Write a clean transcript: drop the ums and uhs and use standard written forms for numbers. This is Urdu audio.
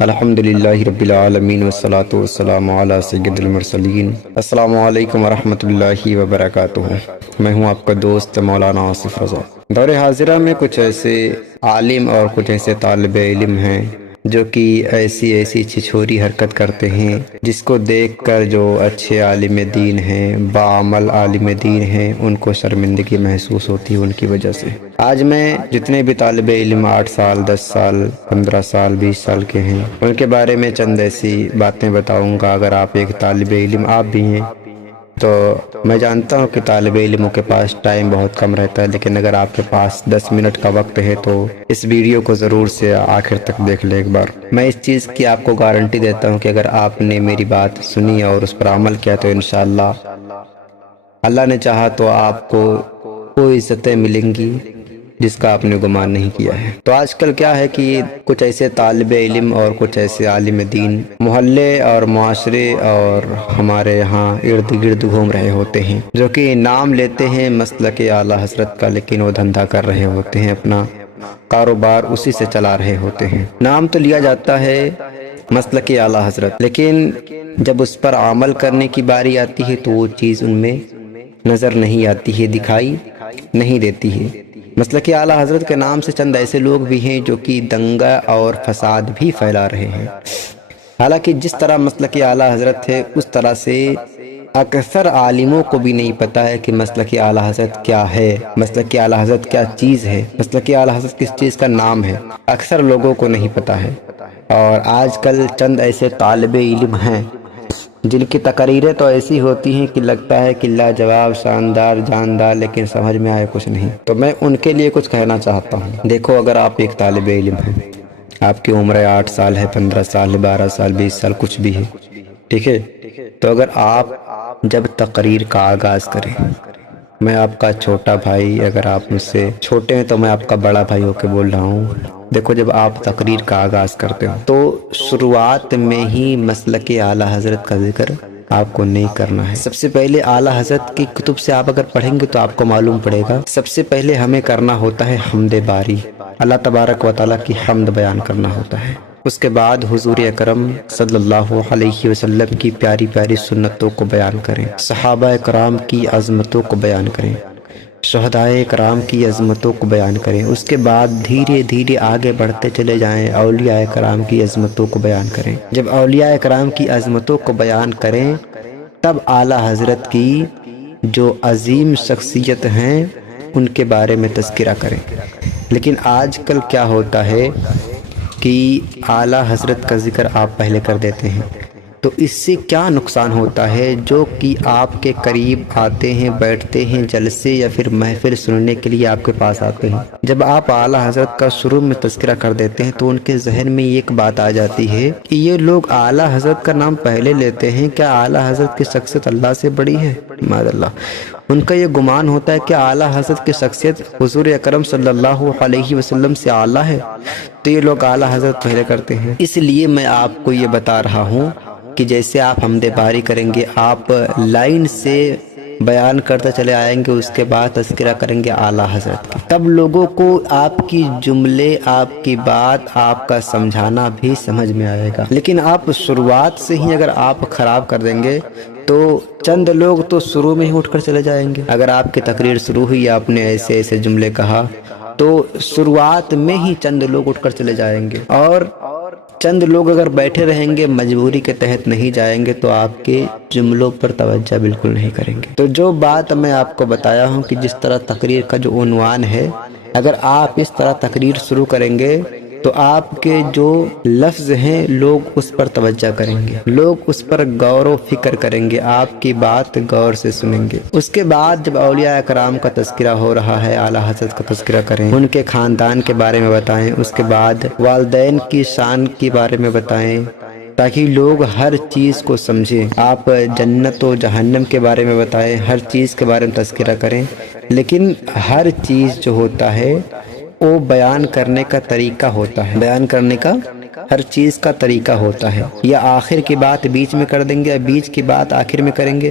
الحمدللہ رب العالمین والصلاة والسلام علی سید المرسلین۔ السلام علیکم ورحمۃ اللہ وبرکاتہ۔ میں ہوں آپ کا دوست مولانا آصف رضا۔ دور حاضرہ میں کچھ ایسے عالم اور کچھ ایسے طالب علم ہیں جو کہ ایسی چھچھوری حرکت کرتے ہیں جس کو دیکھ کر جو اچھے عالم دین ہیں، باعمل عالم دین ہیں، ان کو شرمندگی محسوس ہوتی ہے ان کی وجہ سے۔ آج میں جتنے بھی طالب علم 8 سال 10 سال 15 سال 20 سال کے ہیں ان کے بارے میں چند ایسی باتیں بتاؤں گا۔ اگر آپ ایک طالب علم آپ بھی ہیں تو میں جانتا ہوں کہ طالب علموں کے پاس ٹائم بہت کم رہتا ہے، لیکن اگر آپ کے پاس 10 منٹ کا وقت ہے تو اس ویڈیو کو ضرور سے آخر تک دیکھ لیں ایک بار۔ میں اس چیز کی آپ کو گارنٹی دیتا ہوں کہ اگر آپ نے میری بات سنی اور اس پر عمل کیا تو انشاءاللہ اللہ نے چاہا تو آپ کو وہ عزتیں ملیں گی جس کا آپ نے گمان نہیں کیا ہے۔ تو آج کل کیا ہے کہ کچھ ایسے طالب علم اور کچھ ایسے عالم دین محلے اور معاشرے اور ہمارے یہاں ارد گرد گھوم رہے ہوتے ہیں جو کہ نام لیتے ہیں مسلک اعلی حضرت کا، لیکن وہ دھندا کر رہے ہوتے ہیں، اپنا کاروبار اسی سے چلا رہے ہوتے ہیں۔ نام تو لیا جاتا ہے مسلک اعلی حضرت، لیکن جب اس پر عمل کرنے کی باری آتی ہے تو وہ چیز ان میں نظر نہیں آتی ہے، دکھائی نہیں دیتی ہے۔ مسلک اعلی حضرت کے نام سے چند ایسے لوگ بھی ہیں جو کہ دنگا اور فساد بھی پھیلا رہے ہیں، حالانکہ جس طرح مسلک اعلی حضرت ہے اس طرح سے اکثر عالموں کو بھی نہیں پتا ہے کہ مسلک اعلی حضرت کیا ہے، مسلک اعلی حضرت کیا چیز ہے، مسلک اعلی حضرت کس چیز کا نام ہے، اکثر لوگوں کو نہیں پتا ہے۔ اور آج کل چند ایسے طالب علم ہیں جن کی تقریریں تو ایسی ہوتی ہیں کہ لگتا ہے کہ لاجواب، شاندار، جاندار، لیکن سمجھ میں آئے کچھ نہیں۔ تو میں ان کے لیے کچھ کہنا چاہتا ہوں۔ دیکھو، اگر آپ ایک طالب علم ہیں، آپ کی عمر 8 سال ہے، 15 سال ہے، 12 سال، 20 سال، کچھ بھی ہے، ٹھیک ہے؟ تو اگر آپ جب تقریر کا آغاز کریں، میں آپ کا چھوٹا بھائی، اگر آپ مجھ سے چھوٹے ہیں تو میں آپ کا بڑا بھائی ہو کے بول رہا ہوں۔ دیکھو، جب آپ تقریر کا آغاز کرتے ہو تو شروعات میں ہی مسلک اعلی حضرت کا ذکر آپ کو نہیں کرنا ہے۔ سب سے پہلے اعلی حضرت کی کتب سے آپ اگر پڑھیں گے تو آپ کو معلوم پڑے گا، سب سے پہلے ہمیں کرنا ہوتا ہے حمد باری، اللہ تبارک و تعالیٰ کی حمد بیان کرنا ہوتا ہے۔ اس کے بعد حضور اکرم صلی اللہ علیہ وسلم کی پیاری پیاری سنتوں کو بیان کریں، صحابہ کرام کی عظمتوں کو بیان کریں، شہدائے کرام کی عظمتوں کو بیان کریں۔ اس کے بعد دھیرے دھیرے آگے بڑھتے چلے جائیں، اولیاء کرام کی عظمتوں کو بیان کریں۔ جب اولیاء کرام کی عظمتوں کو بیان کریں تب اعلی حضرت کی جو عظیم شخصیت ہیں ان کے بارے میں تذکرہ کریں۔ لیکن آج کل کیا ہوتا ہے کہ اعلی حضرت کا ذکر آپ پہلے کر دیتے ہیں، تو اس سے کیا نقصان ہوتا ہے؟ جو کہ آپ کے قریب آتے ہیں، بیٹھتے ہیں جلسے یا پھر محفل سننے کے لیے آپ کے پاس آتے ہیں، جب آپ اعلی حضرت کا شروع میں تذکرہ کر دیتے ہیں تو ان کے ذہن میں ایک بات آ جاتی ہے کہ یہ لوگ اعلی حضرت کا نام پہلے لیتے ہیں، کیا اعلی حضرت کی شخصیت اللہ سے بڑی ہے؟ معاذ اللہ۔ ان کا یہ گمان ہوتا ہے کہ اعلی حضرت کی شخصیت حضور اکرم صلی اللہ علیہ وسلم سے اعلیٰ ہے، تو یہ لوگ اعلی حضرت پہلے کرتے ہیں۔ اس لیے میں آپ کو یہ بتا رہا ہوں کہ جیسے آپ حمد باری کریں گے، آپ لائن سے بیان کرتے چلے آئیں گے، اس کے بعد تذکرہ کریں گے اعلی حضرت کی، تب لوگوں کو آپ کی جملے، آپ کی بات، آپ کا سمجھانا بھی سمجھ میں آئے گا۔ لیکن آپ شروعات سے ہی اگر آپ خراب کر دیں گے تو چند لوگ تو شروع میں ہی اٹھ کر چلے جائیں گے۔ اگر آپ کی تقریر شروع ہوئی، آپ نے ایسے ایسے جملے کہا تو شروعات میں ہی چند لوگ اٹھ کر چلے جائیں گے، اور چند لوگ اگر بیٹھے رہیں گے، مجبوری کے تحت نہیں جائیں گے، تو آپ کے جملوں پر توجہ بالکل نہیں کریں گے۔ تو جو بات میں آپ کو بتایا ہوں کہ جس طرح تقریر کا جو عنوان ہے، اگر آپ اس طرح تقریر شروع کریں گے تو آپ کے جو لفظ ہیں لوگ اس پر توجہ کریں گے، لوگ اس پر غور و فکر کریں گے، آپ کی بات غور سے سنیں گے۔ اس کے بعد جب اولیاء کرام کا تذکرہ ہو رہا ہے، اعلی حضرت کا تذکرہ کریں، ان کے خاندان کے بارے میں بتائیں، اس کے بعد والدین کی شان کے بارے میں بتائیں تاکہ لوگ ہر چیز کو سمجھیں۔ آپ جنت و جہنم کے بارے میں بتائیں، ہر چیز کے بارے میں تذکرہ کریں، لیکن ہر چیز جو ہوتا ہے وہ بیان کرنے کا طریقہ ہوتا ہے، بیان کرنے کا ہر چیز کا طریقہ ہوتا ہے۔ یا آخر کی بات بیچ میں کر دیں گے، یا بیچ کی بات آخر میں کریں گے،